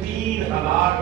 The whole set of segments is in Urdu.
3,000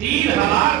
3,000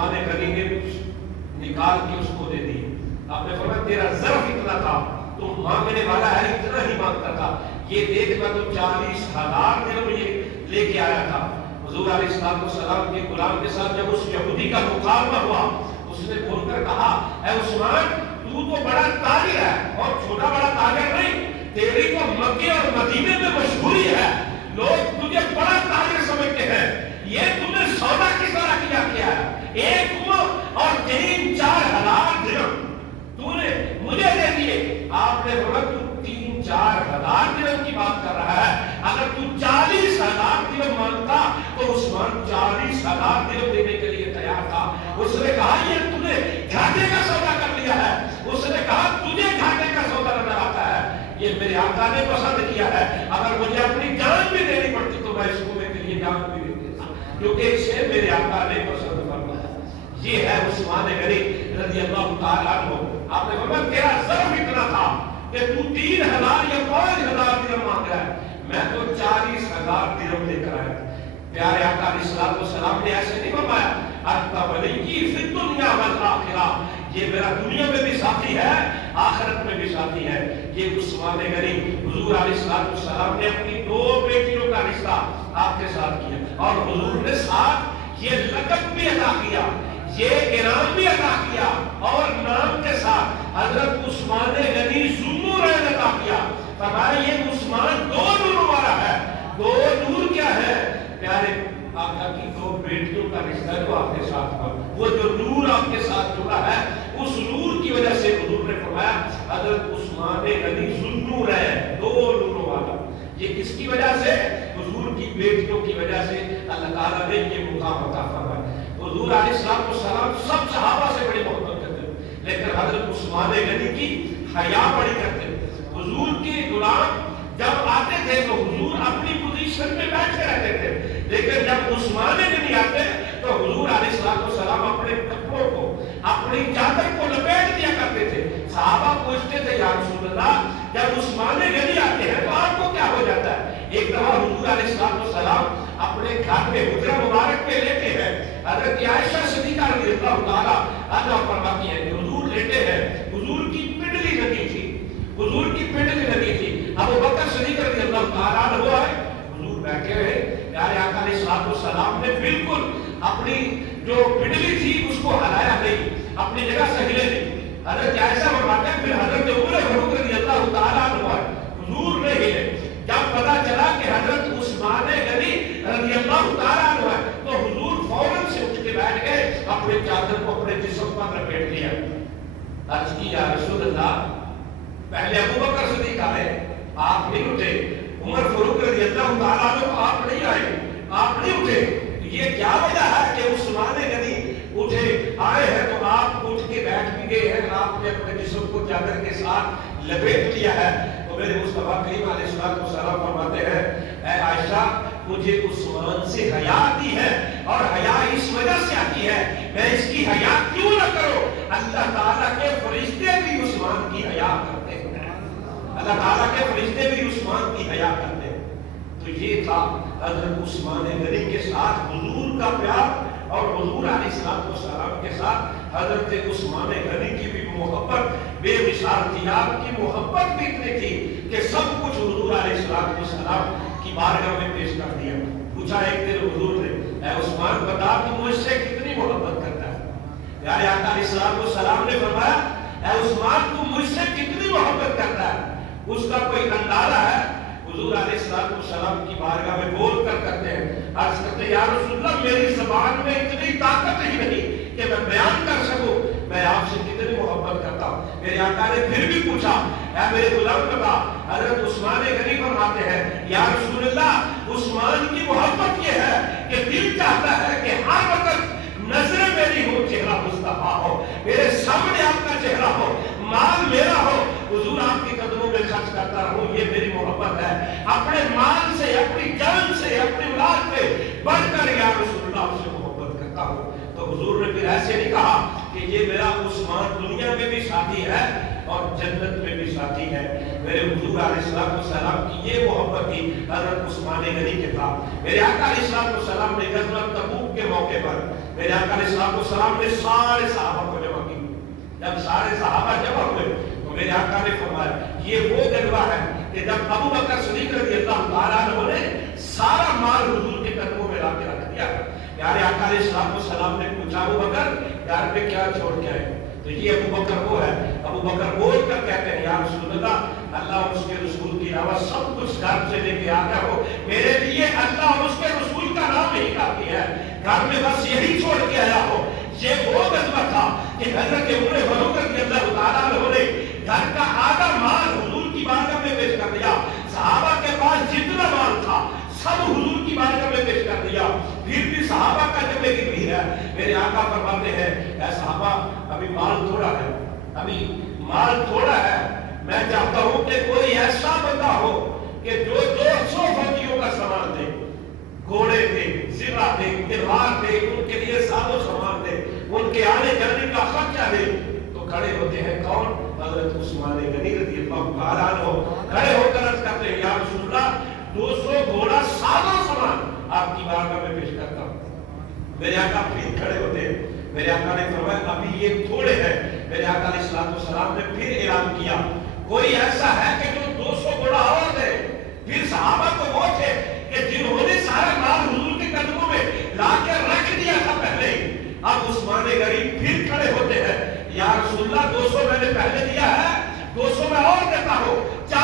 عثمان غنی نے نکال کے اس کو دے دی. آپ نے فرمایا تیرا ظرف اتنا تھا، تو مانگنے والا ہے اتنا ہی مانگتا تھا. یہ دیکھ میں تو 40,000 درہم یہ لے کے آیا تھا. حضور علیہ السلام کے غلام کے ساتھ جب اس یہودی کا مقابلہ ہوا، اس نے بول کر کہا اے عثمان تو بڑا تاجر ہے اور چھوٹا بڑا تاجر نہیں، تیری تو مکے اور مدینے میں مشہوری ہے، لوگ تجھے بڑا تاجر سمجھتے ہیں. یہ تم نے سودا کس طرح کیا ہے؟ 1 عمر اور 3-4 ہزار درہم تو نے مجھے دے دیے. آپ نے فرمایا تو 3-4 ہزار درہم کی بات کر رہا ہے، اگر تو 40,000 درہم مانگتا تو عثمان 40,000 درہم دینے کے لیے تیار تھا. اس نے کہا یہ تم نے گھاٹے کا سودا کر لیا ہے. اس نے کہا تجھے گھاٹے کا سودا نظر آتا ہے، یہ میرے آقا نے پسند کیا ہے، اگر مجھے اپنی جان بھی دینی پڑتی تو میں اس کو کے لیے جان بھی دے دیتا، کیونکہ اسے میرے آقا نے پسند فرمایا. یہ ہے عثمان غنی رضی اللہ تعالیٰ عنہ. آپ نے فرمایا تیرا ظرف اتنا تھا کہ تو 3,000 یا 5,000 درہم مانگ رہا ہے، میں تو 40,000 درہم لے کر آیا. پیارے آقا علیہ السلام نے ایسے نہیں فرمایا انت ولی فی الدنیا والآخرہ، یہ میرا دنیا میں بھی ساتھی ہے آخرت میں بھی ساتھی ہے. یہ عثمان غنی حضور علیہ السلام نے اپنی 2 بیٹیوں کا رشتہ آپ کے ساتھ کیا اور حضور نے ساتھ یہ لقب بھی عطا کیا، یہ انعام بھی عطا کیا اور نام کے ساتھ حضرت عثمان غنی ذوالنورین عطا کیا. فرمایا یہ عثمان 2 نور والا ہے. 2 نور کیا ہے؟ پیارے آقا کی 2 بیٹیوں کا رشتہ جو آپ کے ساتھ ہوا، وہ جو نور آپ کے ساتھ جڑا ہے اس نور کی وجہ سے حضور نے فرمایا حضرت عثمان غنی ذوالنورین 2 نوروں والا. یہ کس کی وجہ سے؟ حضور کی بیٹیوں کی وجہ سے اللہ تعالیٰ نے یہ مقام عطا فرمایا. حضور علیہ السلام سب صحابہ سے بڑی محبت کرتے ہیں، لیکن حضرت عثمان غنی کی حیا بڑی کرتے ہیں. حضور کے غلام جب آتے تھے تو حضور اپنی پوزیشن میں بیٹھ کے رہتے تھے، لیکن جب عثمان غنی آتے تو حضور علیہ السلام اپنے کپڑوں کو اپنی چادر کو لپیٹ دیا کرتے تھے. صحابہ پوچھتے تھے یا رسول اللہ جب عثمان غنی آتے ہیں تو آپ کو کیا ہو جاتا ہے؟ ایک دفعہ حضور علیہ السلام اپنے گھر میں حجرہ مبارک میں لیتے ہیں. حضرت عائشہ صدیقہ رضی اللہ تعالیٰ عنہا فرماتی ہے کہ حضور لیٹے ہیں، حضور کی پنڈلی لگی تھی، حضور کی پنڈلی لگی تھی. ابو بکر صدیق رضی اللہ تعالیٰ عنہ آئے، حضور بیٹھے رہے. پیارے آقا علیہ السلام نے بالکل اپنی جو پنڈلی تھی اس کو ہلایا نہیں، اپنی جگہ سے ہلے نہیں. حضرت عائشہ فرماتے ہیں پھر حضرت عمر فاروق رضی اللہ تعالیٰ عنہ آئے، حضور نے ہلے. جب پتا چلا کہ حضرت عثمان غنی رضی اللہ تعالیٰ عنہ آئے تو حضور فوراً سے اٹھ کے بیٹھ گئے، اپنے چادر کو اپنے جسم پر لپیٹ لیا. عرض کی یا رسول اللہ پہلے ابو بکر صدیق آئے، آپ نہیں اٹھے. عمر فاروق رضی اللہ تعالیٰ عنہ آپ نہیں آئے، آپ نہیں اٹھے. یہ کیا وجہ ہے کہ عثمان غنی اٹھے آئے ہیں تو آپ اٹھ کے بیٹھ بھی گئے ہیں، آپ نے اپنے جسم کو چادر کے ساتھ لپیٹ لیا ہے. تو میرے مصطفیٰ کریم علیہ السلام فرماتے ہیں اے عائشہ مجھے عثمان سے حیا آتی ہے اور حیا اس وجہ سے آتی ہے، میں اس کی حیا کیوں نہ کروں؟ اللہ تعالیٰ کے فرشتے بھی عثمان کی حیا کرتے ہیں، اللہ تعالیٰ کے فرشتے بھی عثمان کی حیا کرتے ہیں. تو یہ تھا حضرت عثمان غنی کے ساتھ حضور کا پیار اور حضور علیہ السلام کے ساتھ حضرت عثمان غنی کی بھی محبت بے مثال تھی. آپ کی محبت بھی اتنی تھی کہ سب کچھ حضور علیہ السلام کی بارگاہ میں پیش کر دیا. پوچھا ایک دن حضور نے اے عثمان بتا تو مجھ سے کتنی محبت کرتا ہے؟ پیارے آقا علیہ السلام نے فرمایا اے عثمان تو مجھ سے کتنی محبت کرتا ہے؟ اس کا کوئی اندازہ ہے؟ حضور علیہ السلام کی بارگاہ میں بول کر کرتے ہیں، عرض کرتے ہیں یا رسول اللہ میری زبان میں اتنی طاقت ہی نہیں کہ میں بیان کر سکوں میں آپ سے کتنی محبت کرتا ہوں. میرے آقا نے پھر بھی پوچھا اے میرے غلام بتا. حضرت عثمان غنی فرماتے ہیں یا رسول اللہ عثمان کی محبت یہ ہے کہ دل چاہتا ہے کہ ہر وقت نظر میری ہو چہرہ مصطفیٰ ہو، میرے سامنے آپ کا چہرہ ہو، مال میرا ہو، حضور آپ کے قدموں میں خرچ کرتا رہوں. یہ میری محبت ہے، اپنے مال سے اپنی جان سے اپنی اولاد سے بڑھ کر یا رسول اللہ آپ سے محبت کرتا ہوں. تو حضور نے پھر ایسے نہیں کہا کہ یہ میرا عثمان دنیا میں بھی ساتھی ہے اور جنت میں بھی ساتھی ہے. میرے حضور علیہ السلام کی یہ محبت تھی حضرت عثمان غنی کے ساتھ. میرے آقا علیہ السلام نے غزوہ تبوک کے موقع پر میرے آقا علیہ السلام نے سارے صحابہ کو جمع کی. جب سارے صحابہ جمع ہوئے تو میرے آقا نے فرمایا یہ وہ غزوہ ہے کہ جب ابو بکر صدیق رضی اللہ تعالیٰ عنہ نے سارا مال حضور کے قدموں میں لا کے رکھ دیا. پیارے آقا علیہ السلام نے پوچھا ابو بکر یار پہ کیا چھوڑ کے آئے؟ تو یہ ابو بکر وہ ہے. ابو بکر بول کر کہتے ہیں یا رسول اللہ اللہ اور اس کے رسول کی علاوہ سب کچھ گھر سے لے کے آتا ہو, میرے لیے اللہ اور اس کے رسول کا نام نہیں کافی ہے, گھر میں بس یہی چھوڑ کے آیا ہو. یہ وہ غزوہ تھا کہ حضرت عمر فاروق رضی اللہ تعالیٰ عنہ نے گھر کا آدھا مال حضور کی بارگاہ میں پیش کر دیا. صحابہ کے پاس جتنا مال تھا سب حضور کی بارگاہ میں پیش کر دیا. پھر بھی صحابہ کا جب ایک بھیڑ ہے, میرے آقا فرماتے ہیں اے صحابہ ابھی مال تھوڑا ہے, ابھی مال تھوڑا ہے, میں چاہتا ہوں کہ کوئی ایسا بندہ ہو کہ جو 200 فوجیوں کا سامان دے, گھوڑے دے, زرہ دے, تلوار دے, ان کے لیے ساز و سامان دے, ان کے آنے جانے کا خرچہ دے. تو کھڑے ہوتے ہیں کون؟ حضرت عثمان غنی رضی اللہ تعالیٰ عنہ کھڑے ہو کر عرض کرتے ہیں یا رسول اللہ 200 گھوڑا ساز و سامان آپ کی بارگاہ میں پیش کرتا ہوں. میرے آقا پھر کھڑے ہوتے ہیں, میرے آقا نے فرمایا ابھی یہ تھوڑے ہیں. میرے آقا علیہ السلام نے پھر اعلان کیا کوئی ایسا ہے کہ جو 200 گھوڑا اور دے. پھر صحابہ